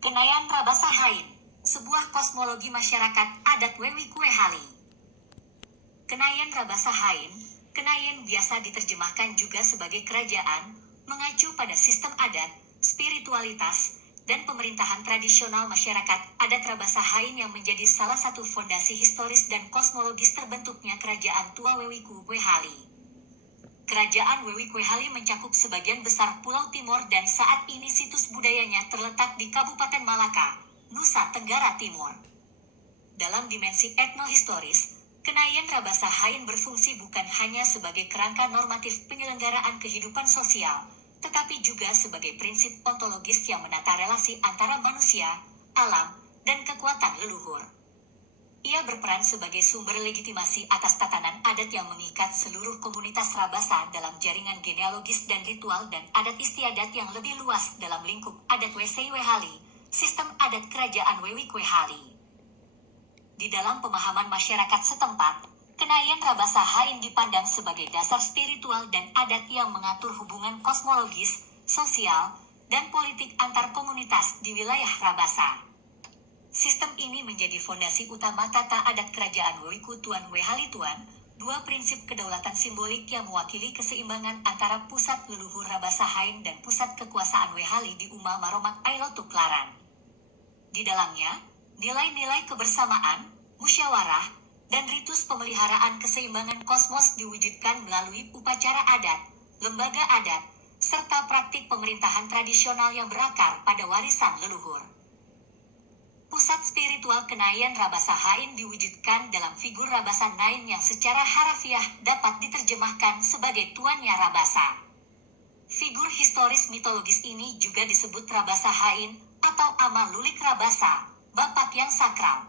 Kenayan Rabasahain, sebuah kosmologi masyarakat adat Wewi Kuehali. Kenayan Rabasahain, Kenayan biasa diterjemahkan juga sebagai kerajaan, mengacu pada sistem adat, spiritualitas, dan pemerintahan tradisional masyarakat adat Rabasahain yang menjadi salah satu fondasi historis dan kosmologis terbentuknya kerajaan tua Wewi Kuehali. Kerajaan Wewi Kuehali mencakup sebagian besar Pulau Timor dan saat ini situs budayanya terletak di Kabupaten Malaka, Nusa Tenggara Timur. Dalam dimensi etnohistoris, Kenayan Rabasahain berfungsi bukan hanya sebagai kerangka normatif penyelenggaraan kehidupan sosial, tetapi juga sebagai prinsip ontologis yang menata relasi antara manusia, alam, dan kekuatan leluhur. Ia berperan sebagai sumber legitimasi atas tatanan adat yang mengikat seluruh komunitas Rabasa dalam jaringan genealogis dan ritual dan adat istiadat yang lebih luas dalam lingkup adat Wesei Wehali, sistem adat kerajaan Wewi Kuehali. Di dalam pemahaman masyarakat setempat, Kenayan Rabasahain dipandang sebagai dasar spiritual dan adat yang mengatur hubungan kosmologis, sosial, dan politik antar komunitas di wilayah Rabasa. Sistem ini menjadi fondasi utama tata adat kerajaan Wewiku Tuan Wehali Tuan, dua prinsip kedaulatan simbolik yang mewakili keseimbangan antara pusat leluhur Rabasahain dan pusat kekuasaan Wehali di Uma Maromak Ailotuk Laran. Di dalamnya, nilai-nilai kebersamaan, musyawarah, dan ritus pemeliharaan keseimbangan kosmos diwujudkan melalui upacara adat, lembaga adat, serta praktik pemerintahan tradisional yang berakar pada warisan leluhur. Pusat spiritual Kenayan Rabasahain diwujudkan dalam figur Rabasa Nain yang secara harafiah dapat diterjemahkan sebagai tuannya Rabasa. Figur historis mitologis ini juga disebut Rabasahain atau Ama Lulik Rabasa, Bapak yang sakral.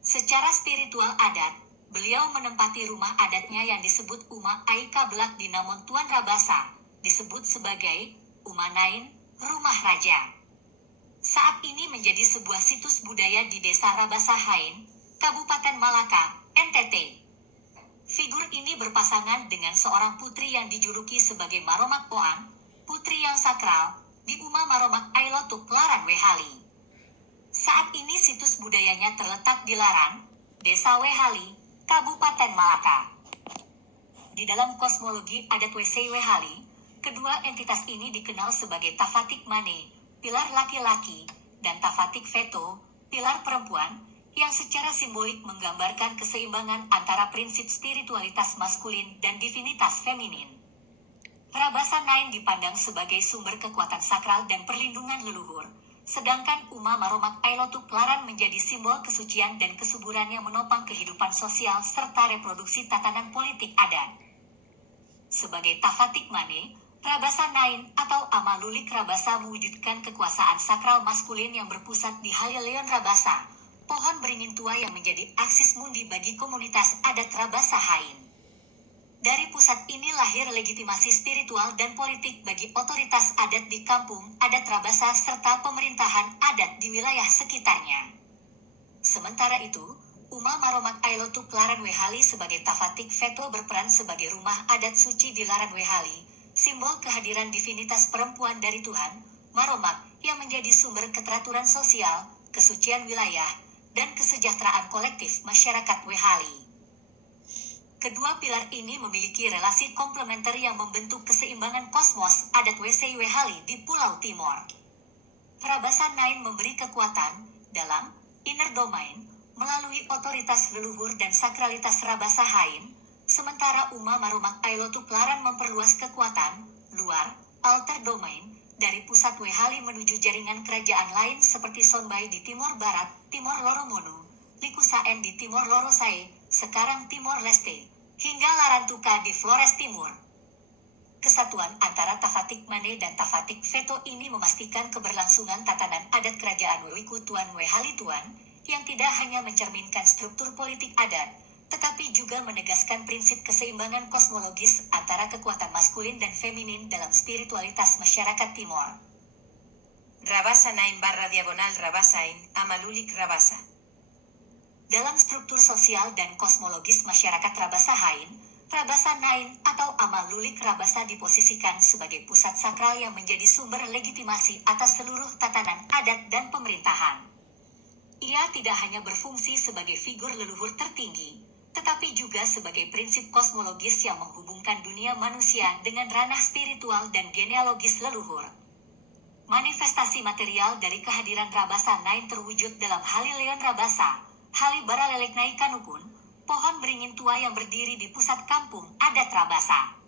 Secara spiritual adat, beliau menempati rumah adatnya yang disebut Uma Aika Belak di Namon Tuan Rabasa, disebut sebagai Uma Nain, Rumah Raja. Saat ini menjadi sebuah situs budaya di Desa Rabasahain, Kabupaten Malaka, NTT. Figur ini berpasangan dengan seorang putri yang dijuluki sebagai Maromak Poan, putri yang sakral, di Uma Maromak Ailotuk Laran Wehali. Saat ini situs budayanya terletak di Laran, Desa Wehali, Kabupaten Malaka. Di dalam kosmologi adat Wesei Wehali, kedua entitas ini dikenal sebagai Tafatik Mane, pilar laki-laki, dan Tafatik Veto, pilar perempuan, yang secara simbolik menggambarkan keseimbangan antara prinsip spiritualitas maskulin dan divinitas feminin. Rabasa Nain dipandang sebagai sumber kekuatan sakral dan perlindungan leluhur, sedangkan Uma Maromak Ailotuk Laran menjadi simbol kesucian dan kesuburan yang menopang kehidupan sosial serta reproduksi tatanan politik adat. Sebagai Tafatik Mane, Rabasa Nain atau Ama Lulik Rabasa mewujudkan kekuasaan sakral maskulin yang berpusat di Halilion Rabasa, pohon beringin tua yang menjadi aksis mundi bagi komunitas adat Rabasahain. Dari pusat ini lahir legitimasi spiritual dan politik bagi otoritas adat di kampung adat Rabasa serta pemerintahan adat di wilayah sekitarnya. Sementara itu, Uma Maromak Ailotuk Laran Wehali sebagai Tafatik Veto berperan sebagai rumah adat suci di Laran Wehali, simbol kehadiran divinitas perempuan dari Tuhan, Maromak, yang menjadi sumber keteraturan sosial, kesucian wilayah, dan kesejahteraan kolektif masyarakat Wehali. Kedua pilar ini memiliki relasi komplementer yang membentuk keseimbangan kosmos adat Wesei Wehali di Pulau Timor. Rabasa Nain memberi kekuatan dalam inner domain melalui otoritas leluhur dan sakralitas Rabasahain, sementara Uma Maromak Ailotuk Laran memperluas kekuatan luar outer domain dari pusat Wehali menuju jaringan kerajaan lain seperti Sonbai di Timor Barat, Timor Loromono, Likusaen di Timor Lorosai, sekarang Timor Leste, hingga Larantuka di Flores Timur. Kesatuan antara Tafatik Mane dan Tafatik Veto ini memastikan keberlangsungan tatanan adat kerajaan Wewiku Tuan Wehali Tuan, yang tidak hanya mencerminkan struktur politik adat, tetapi juga menegaskan prinsip keseimbangan kosmologis antara kekuatan maskulin dan feminin dalam spiritualitas masyarakat Timor. Rabasa Nain /diagonal Rabasain, Ama Lulik Rabasa. Dalam struktur sosial dan kosmologis masyarakat Rabasahain, Rabasa Nain atau Ama Lulik Rabasa diposisikan sebagai pusat sakral yang menjadi sumber legitimasi atas seluruh tatanan adat dan pemerintahan. Ia tidak hanya berfungsi sebagai figur leluhur tertinggi, tetapi juga sebagai prinsip kosmologis yang menghubungkan dunia manusia dengan ranah spiritual dan genealogis leluhur. Manifestasi material dari kehadiran Rabasa Nain terwujud dalam Halileon Rabasa, Hali Baralelek Kanukun, pohon beringin tua yang berdiri di pusat kampung adat Rabasa.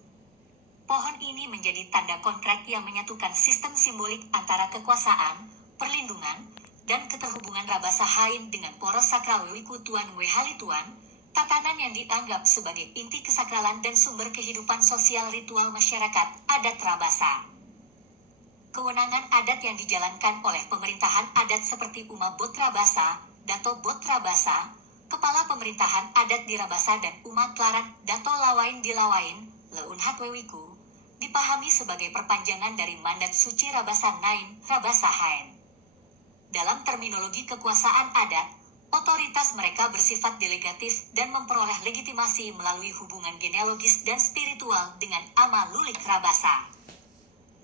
Pohon ini menjadi tanda konkret yang menyatukan sistem simbolik antara kekuasaan, perlindungan, dan keterhubungan Rabasa Hain dengan poros sakral Wiku Tuan Wehali Tuan, tatanan yang dianggap sebagai inti kesakralan dan sumber kehidupan sosial ritual masyarakat adat Rabasa. Kewenangan adat yang dijalankan oleh pemerintahan adat seperti Uma Bot Rabasa, Dato Bot Rabasa, Kepala Pemerintahan Adat di Rabasa dan Uma Klaran Dato Lawain di Lawain, Leunhat Wewiku, dipahami sebagai perpanjangan dari mandat suci Rabasa Nain, Rabasa Hain. Dalam terminologi kekuasaan adat, otoritas mereka bersifat delegatif dan memperoleh legitimasi melalui hubungan genealogis dan spiritual dengan Ama Lulik Rabasa.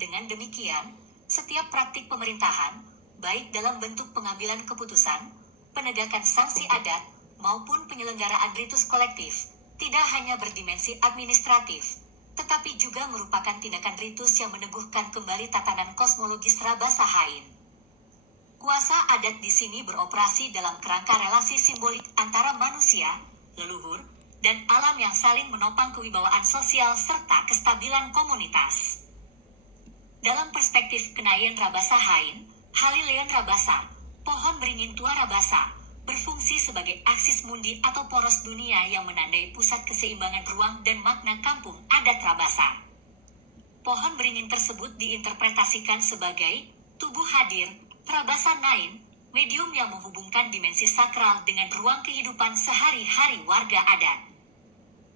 Dengan demikian, setiap praktik pemerintahan, baik dalam bentuk pengambilan keputusan, penegakan sanksi adat, maupun penyelenggaraan ritus kolektif, tidak hanya berdimensi administratif, tetapi juga merupakan tindakan ritus yang meneguhkan kembali tatanan kosmologis Rabasa Hain. Kuasa adat di sini beroperasi dalam kerangka relasi simbolik antara manusia, leluhur, dan alam yang saling menopang kewibawaan sosial serta kestabilan komunitas. Dalam perspektif Kenayan Rabasa Hain, Halileon Rabasa, pohon beringin tua Rabasa, berfungsi sebagai aksis mundi atau poros dunia yang menandai pusat keseimbangan ruang dan makna kampung adat Rabasa. Pohon beringin tersebut diinterpretasikan sebagai tubuh hadir, Rabasa Nain, medium yang menghubungkan dimensi sakral dengan ruang kehidupan sehari-hari warga adat.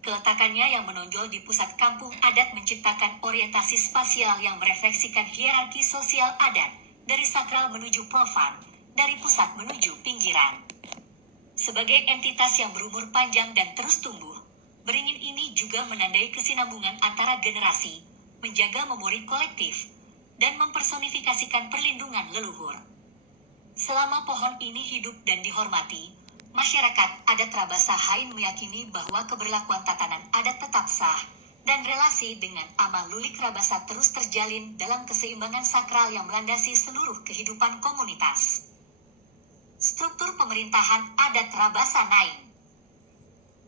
Keletakannya yang menonjol di pusat kampung adat menciptakan orientasi spasial yang merefleksikan hierarki sosial adat, dari sakral menuju profan, dari pusat menuju pinggiran. Sebagai entitas yang berumur panjang dan terus tumbuh, beringin ini juga menandai kesinambungan antara generasi, menjaga memori kolektif, dan mempersonifikasikan perlindungan leluhur. Selama pohon ini hidup dan dihormati, masyarakat adat Rabasa Hain meyakini bahwa keberlakuan tatanan adat tetap sah, dan relasi dengan Ama Lulik Rabasa terus terjalin dalam keseimbangan sakral yang melandasi seluruh kehidupan komunitas. Struktur pemerintahan adat Rabasa Nain.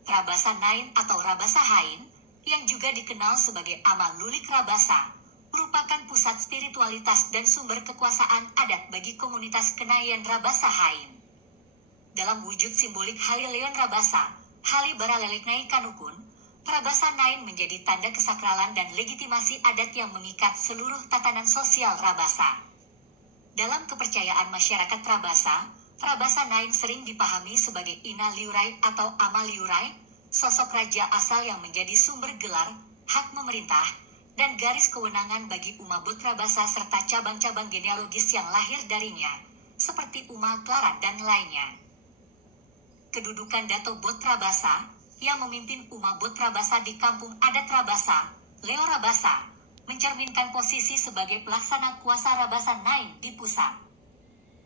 Rabasa Nain atau Rabasa Hain, yang juga dikenal sebagai Ama Lulik Rabasa, merupakan pusat spiritualitas dan sumber kekuasaan adat bagi komunitas Kenayan Rabasa Hain. Dalam wujud simbolik Halileon Rabasa, Hali Baralelek Kanukun, Rabasa Nain menjadi tanda kesakralan dan legitimasi adat yang mengikat seluruh tatanan sosial Rabasa. Dalam kepercayaan masyarakat Rabasa, Rabasa Nain sering dipahami sebagai Ina Liurai atau Ama Liurai, sosok raja asal yang menjadi sumber gelar, hak memerintah, dan garis kewenangan bagi Uma Bot Rabasa serta cabang-cabang genealogis yang lahir darinya, seperti Uma Klaran dan lainnya. Kedudukan Dato Bot Rabasa, yang memimpin Uma Bot Rabasa di kampung adat Rabasa, Leo Rabasa, mencerminkan posisi sebagai pelaksana kuasa Rabasa Nain di pusat.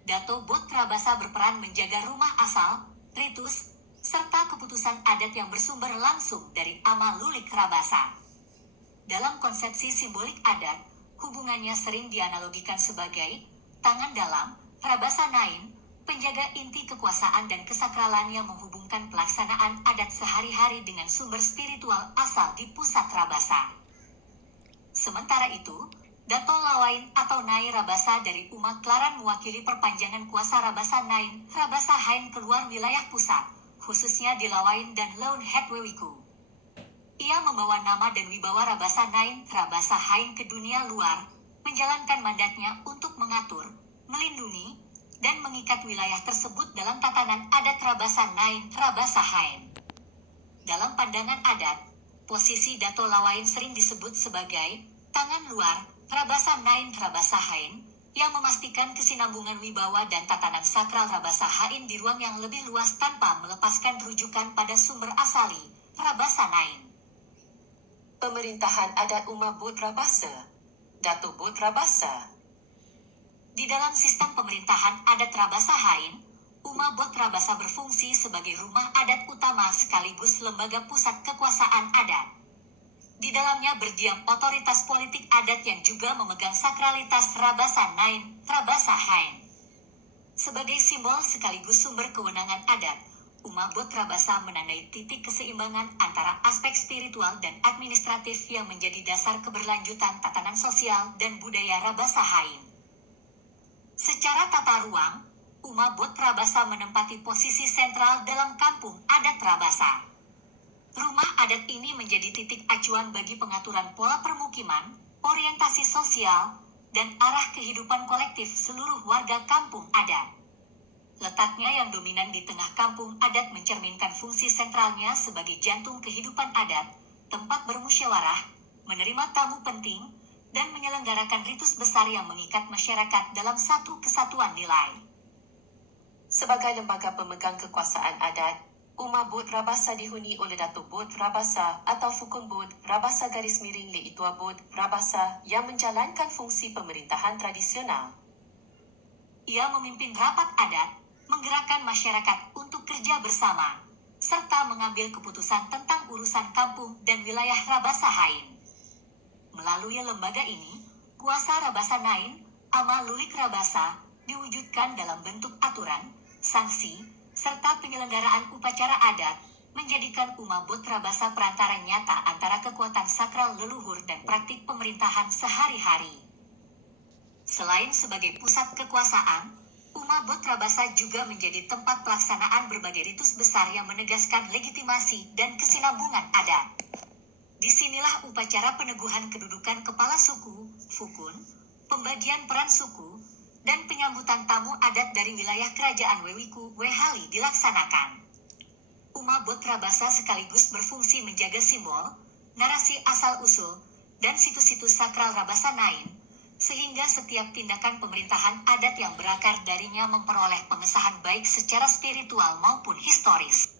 Dato Bot Rabasa berperan menjaga rumah asal, ritus, serta keputusan adat yang bersumber langsung dari Ama Lulik Rabasa. Dalam konsepsi simbolik adat, hubungannya sering dianalogikan sebagai tangan dalam Rabasa Nain, penjaga inti kekuasaan dan kesakralan yang menghubungkan pelaksanaan adat sehari-hari dengan sumber spiritual asal di pusat Rabasa. Sementara itu, Dato Lawain atau Nai Rabasa dari Uma Klaran mewakili perpanjangan kuasa Rabasa Nain, Rabasa Hain keluar wilayah pusat, khususnya di Lawain dan Leunhat Wewiku. Ia membawa nama dan wibawa Rabasa Nain, Rabasa Hain ke dunia luar, menjalankan mandatnya untuk mengatur, melindungi, dan mengikat wilayah tersebut dalam tatanan adat Rabasa Nain, Rabasa Hain. Dalam pandangan adat, posisi Dato Lawain sering disebut sebagai tangan luar Rabasa Nain, Rabasa Hain, yang memastikan kesinambungan wibawa dan tatanan sakral Rabasa Hain di ruang yang lebih luas tanpa melepaskan rujukan pada sumber asali, Rabasa Nain. Pemerintahan Adat Uma Bot Rabasa. Datuk Bot Rabasa. Di dalam sistem pemerintahan adat Rabasa Hain, Uma Bot Rabasa berfungsi sebagai rumah adat utama sekaligus lembaga pusat kekuasaan adat. Di dalamnya berdiam otoritas politik adat yang juga memegang sakralitas Rabasa Nain, Rabasa Hain. Sebagai simbol sekaligus sumber kewenangan adat, Uma Bot Rabasa menandai titik keseimbangan antara aspek spiritual dan administratif yang menjadi dasar keberlanjutan tatanan sosial dan budaya Rabasa Hain. Secara tata ruang, Uma Bot Rabasa menempati posisi sentral dalam kampung adat Rabasa. Rumah adat ini menjadi titik acuan bagi pengaturan pola permukiman, orientasi sosial, dan arah kehidupan kolektif seluruh warga kampung adat. Letaknya yang dominan di tengah kampung adat mencerminkan fungsi sentralnya sebagai jantung kehidupan adat, tempat bermusyawarah, menerima tamu penting, dan menyelenggarakan ritus besar yang mengikat masyarakat dalam satu kesatuan nilai. Sebagai lembaga pemegang kekuasaan adat, Uma Bot Rabasa dihuni oleh Datuk Bot Rabasa atau Fukun Bot Rabasa garis miring Li Itua Bot Rabasa yang menjalankan fungsi pemerintahan tradisional. Ia memimpin rapat adat, menggerakkan masyarakat untuk kerja bersama, serta mengambil keputusan tentang urusan kampung dan wilayah Rabasa Hain. Melalui lembaga ini, kuasa Rabasa Nain, Ama Lulik Rabasa, diwujudkan dalam bentuk aturan, sanksi, serta penyelenggaraan upacara adat, menjadikan Uma Bot Rabasa perantara nyata antara kekuatan sakral leluhur dan praktik pemerintahan sehari-hari. Selain sebagai pusat kekuasaan, Uma Bot Rabasa juga menjadi tempat pelaksanaan berbagai ritus besar yang menegaskan legitimasi dan kesinambungan adat. Disinilah upacara peneguhan kedudukan kepala suku, Fukun, pembagian peran suku, dan penyambutan tamu adat dari wilayah kerajaan Wewiku Wehali dilaksanakan. Uma Bot Rabasa sekaligus berfungsi menjaga simbol, narasi asal-usul, dan situs-situs sakral Rabasa Nain, sehingga setiap tindakan pemerintahan adat yang berakar darinya memperoleh pengesahan baik secara spiritual maupun historis.